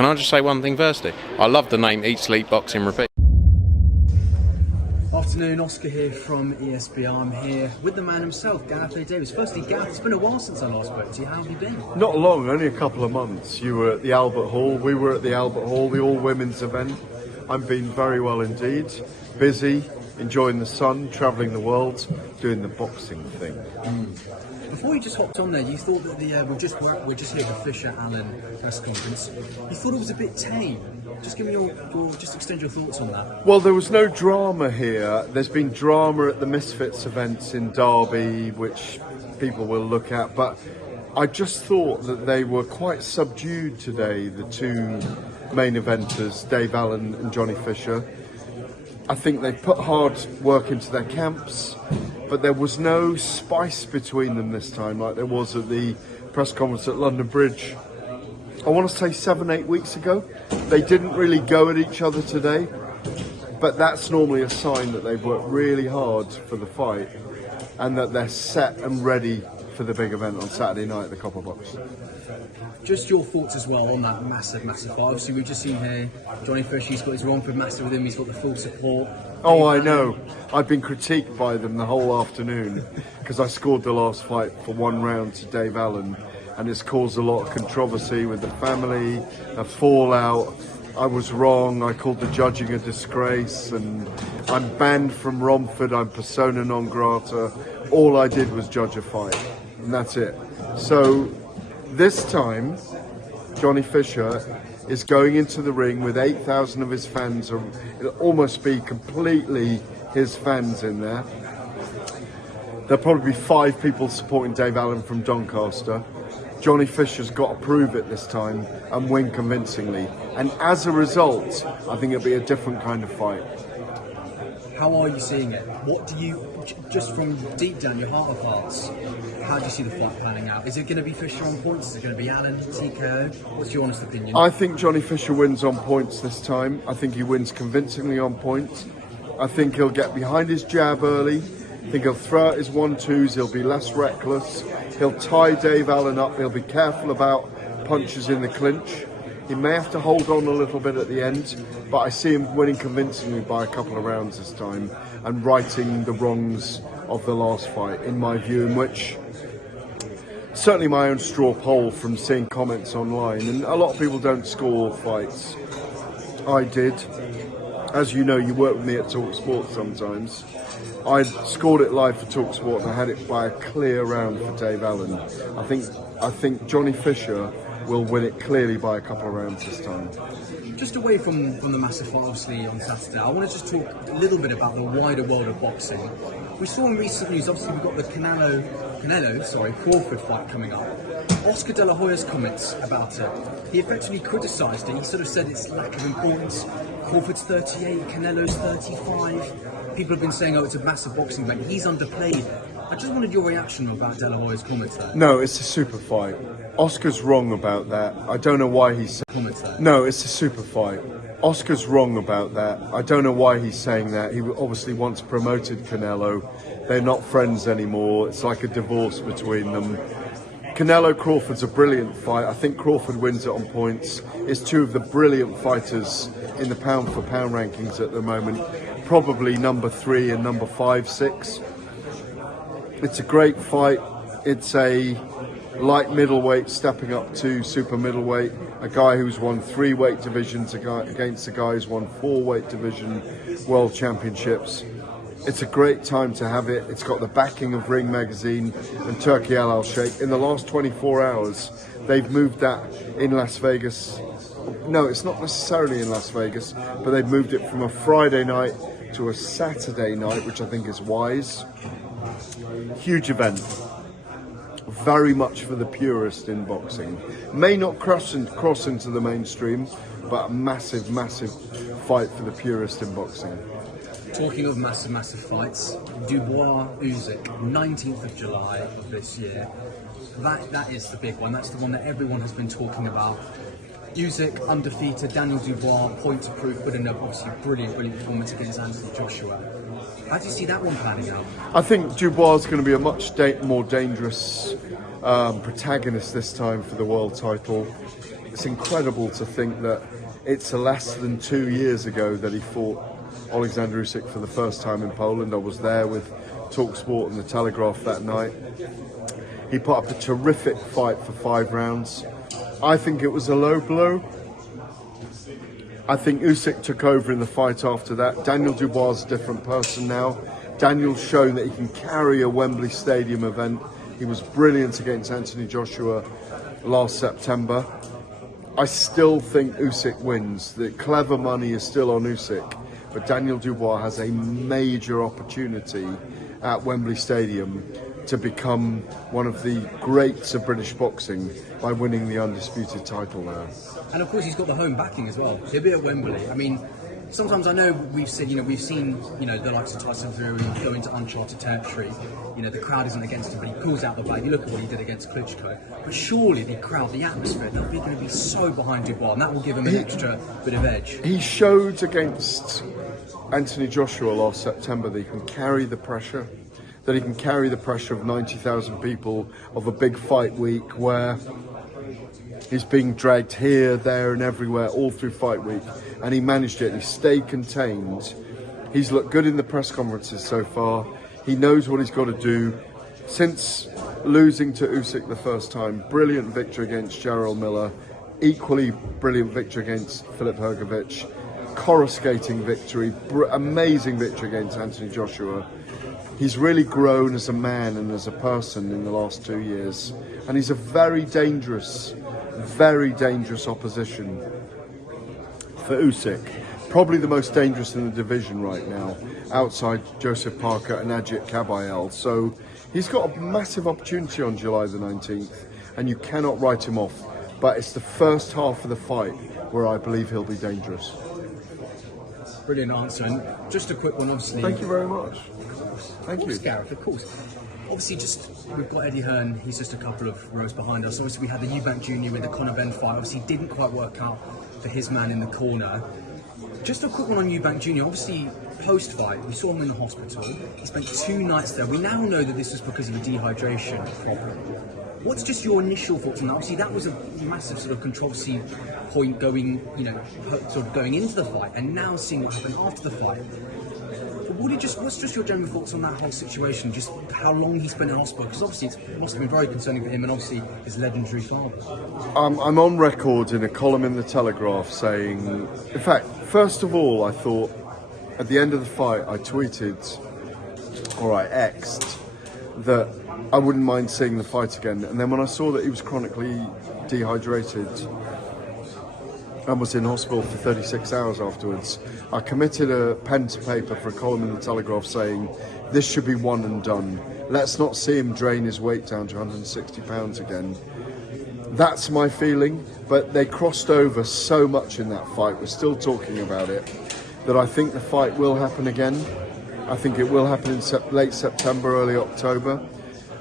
can I just say one thing firstly? I love the name Eat Sleep Boxing Repeat. Afternoon, Oscar here from ESBR. I'm here with the man himself, Gareth Davies. Firstly, Gareth, it's been a while since I last spoke to you. How have you been? Not long, only a couple of months. You were at the Albert Hall, we were at the Albert Hall, the all-women's event. I've been very well indeed, busy, enjoying the sun, travelling the world, doing the boxing thing. Before you just hopped on there, you thought that we're just here at the Fisher-Allen press conference. You thought it was a bit tame. Just give me just extend your thoughts on that. Well, there was no drama here. There's been drama at the Misfits events in Derby, which people will look at, but I just thought that they were quite subdued today, the two main eventers, Dave Allen and Johnny Fisher. I think they put hard work into their camps, but there was no spice between them this time like there was at the press conference at London Bridge. I want to say 7-8 weeks ago. They didn't really go at each other today, but that's normally a sign that they've worked really hard for the fight and that they're set and ready for the big event on Saturday night at the Copper Box. Just your thoughts as well on that massive fight. Obviously, we've just seen here Johnny Fisher, he's got his Romford Master with him, he's got the full support. Oh, I know. I've been critiqued by them the whole afternoon because I scored the last fight for 1 round to Dave Allen, and it's caused a lot of controversy with the family, a fallout. I was wrong, I called the judging a disgrace, and I'm banned from Romford, I'm persona non grata. All I did was judge a fight, and that's it. So this time, Johnny Fisher is going into the ring with 8,000 of his fans. It'll almost be completely his fans in there. There'll probably be 5 people supporting Dave Allen from Doncaster. Johnny Fisher's got to prove it this time and win convincingly. And as a result, I think it'll be a different kind of fight. How are you seeing it? What do you, just from deep down your heart of hearts, how do you see the fight planning out? Is it going to be Fisher on points? Is it going to be Allen, TKO? What's your honest opinion? I think Johnny Fisher wins on points this time. I think he wins convincingly on points. I think he'll get behind his jab early. I think he'll throw out his 1-2s. He'll be less reckless. He'll tie Dave Allen up. He'll be careful about punches in the clinch. He may have to hold on a little bit at the end, but I see him winning convincingly by a couple of rounds this time and righting the wrongs of the last fight, in my view, in which certainly my own straw poll from seeing comments online, and a lot of people don't score fights. I did. As you know, you work with me at TalkSport sometimes. I scored it live for TalkSport and I had it by a clear round for Dave Allen. I think Johnny Fisher will win it clearly by a couple of rounds this time. Just away from the massive fight, obviously, on Saturday, I want to just talk a little bit about the wider world of boxing. We saw in recent news, obviously, we've got the Crawford fight coming up. Oscar De La Hoya's comments about it, he effectively criticised it. He sort of said it's lack of importance. Crawford's 38, Canelo's 35. People have been saying, oh, it's a massive boxing event. He's underplayed it. I just wanted your reaction about De La Hoya's comments there. No, it's a super fight. Oscar's wrong about that. I don't know why he's... No, it's a super fight. Oscar's wrong about that. I don't know why he's saying that. He obviously once promoted Canelo. They're not friends anymore. It's like a divorce between them. Canelo-Crawford's a brilliant fight. I think Crawford wins it on points. It's 2 of the brilliant fighters in the pound-for-pound rankings at the moment. Probably number 3 and number 5, 6. It's a great fight. It's a light middleweight stepping up to super middleweight. A guy who's won 3 weight divisions against a guy who's won 4 weight division world championships. It's a great time to have it. It's got the backing of Ring Magazine and Turkey Al Sheikh. In the last 24 hours, they've moved that in Las Vegas. No, it's not necessarily in Las Vegas, but they've moved it from a Friday night to a Saturday night, which I think is wise. Huge event. Very much for the purist in boxing. May not cross into the mainstream, but a massive, massive fight for the purist in boxing. Talking of massive fights, Dubois-Usyk, 19th of July of this year. That is the big one. That's the one that everyone has been talking about. Usyk undefeated, Daniel Dubois point to proof, but in a obviously brilliant performance against Anthony Joshua. How do you see that one panning out? I think Dubois is going to be a much more dangerous protagonist this time for the world title. it's incredible to think that it's less than 2 years ago that he fought Alexander Usyk for the first time in Poland. I was there with TalkSport and the Telegraph that night. He put up a terrific fight for 5 rounds. I think it was a low blow. I think Usyk took over in the fight after that. Daniel Dubois is a different person now. Daniel's shown that he can carry a Wembley Stadium event. He was brilliant against Anthony Joshua last September. I still think Usyk wins. The clever money is still on Usyk, but Daniel Dubois has a major opportunity at Wembley Stadium to become one of the greats of British boxing by winning the undisputed title there. And of course, he's got the home backing as well. He'll be at Wembley. I mean, sometimes I know we've seen the likes of Tyson Fury go into uncharted territory. The crowd isn't against him, but he pulls out the bag. You look at what he did against Klitschko. But surely the crowd, the atmosphere, they're going to be so behind Dubois, and that will give him an extra bit of edge. He showed against Anthony Joshua last September that he can carry the pressure. That he can carry the pressure of 90,000 people of a big fight week where he's being dragged here, there and everywhere all through fight week, and he managed it. He stayed contained. He's looked good in the press conferences so far. He knows what he's got to do. Since losing to Usyk the first time, brilliant victory against Jarrell Miller, equally brilliant victory against Filip Hrgovic, coruscating victory, amazing victory against Anthony Joshua. He's really grown as a man and as a person in the last 2 years, and he's a very dangerous opposition for Usyk. Probably the most dangerous in the division right now, outside Joseph Parker and Ajit Kabayel. So he's got a massive opportunity on July the 19th, and you cannot write him off. But it's the first half of the fight where I believe he'll be dangerous. Brilliant answer. And just a quick one, obviously. Thank you very much. Thank you, Gareth. Of course. Obviously, we've got Eddie Hearn. He's just a couple of rows behind us. Obviously, we had the Eubank Jr. with the Conor Benn fight. Obviously, didn't quite work out for his man in the corner. Just a quick one on Eubank Jr. Obviously, post-fight, we saw him in the hospital. He spent 2 nights there. We now know that this was because of a dehydration problem. What's just your initial thoughts on that? Obviously, that was a massive sort of controversy point going into the fight, and now seeing what happened after the fight. What's just your general thoughts on that whole situation? Just how long he spent in hospital? Because obviously it must have been very concerning for him, and obviously his legendary father. I'm on record in a column in the Telegraph saying, in fact, first of all, I thought at the end of the fight, I tweeted, or I X'd, that I wouldn't mind seeing the fight again. And then when I saw that he was chronically dehydrated and was in hospital for 36 hours afterwards, I committed a pen to paper for a column in the Telegraph saying, this should be one and done. Let's not see him drain his weight down to 160 pounds again. That's my feeling, but they crossed over so much in that fight, we're still talking about it, that I think the fight will happen again. I think it will happen in late September, early October.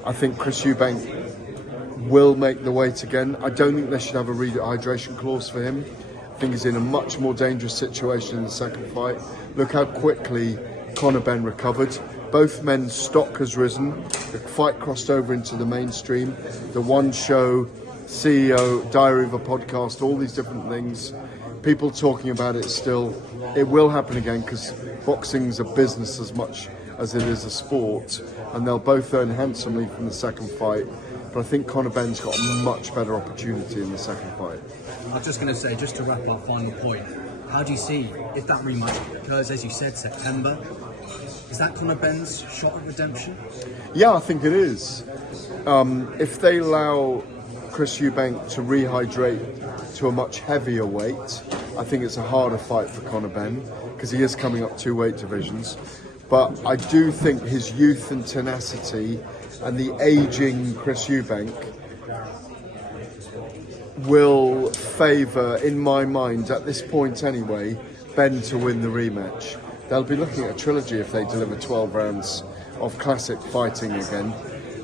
I think Chris Eubank will make the weight again. I don't think they should have a rehydration clause for him. I think he's in a much more dangerous situation in the second fight. Look how quickly Conor Benn recovered. Both men's stock has risen. The fight crossed over into the mainstream. The One Show, CEO, Diary of a Podcast, all these different things. People talking about it still. It will happen again because boxing's a business as much as it is a sport, and they'll both earn handsomely from the second fight. But I think Conor Benn's got a much better opportunity in the second fight. I was just going to say, just to wrap up, final point, how do you see, if that rematch occurs, as you said, September, is that Conor Benn's shot at redemption? Yeah, I think it is. If they allow Chris Eubank to rehydrate to a much heavier weight, I think it's a harder fight for Conor Benn, because he is coming up 2 weight divisions. But I do think his youth and tenacity and the ageing Chris Eubank will favour, in my mind, at this point anyway, Benn to win the rematch. They'll be looking at a trilogy if they deliver 12 rounds of classic fighting again.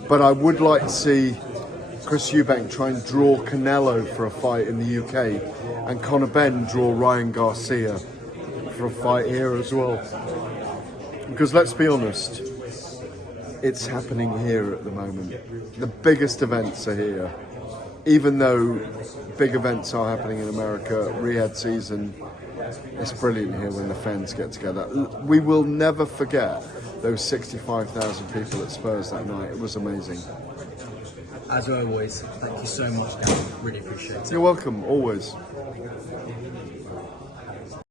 But I would like to see Chris Eubank try and draw Canelo for a fight in the UK, and Conor Benn draw Ryan Garcia for a fight here as well. Because let's be honest, it's happening here at the moment. The biggest events are here. Even though big events are happening in America. Riyadh season, it's brilliant here when the fans get together. We will never forget those 65,000 people at Spurs that night. It was amazing. As always, thank you so much, Gareth. Really appreciate it. You're welcome, always.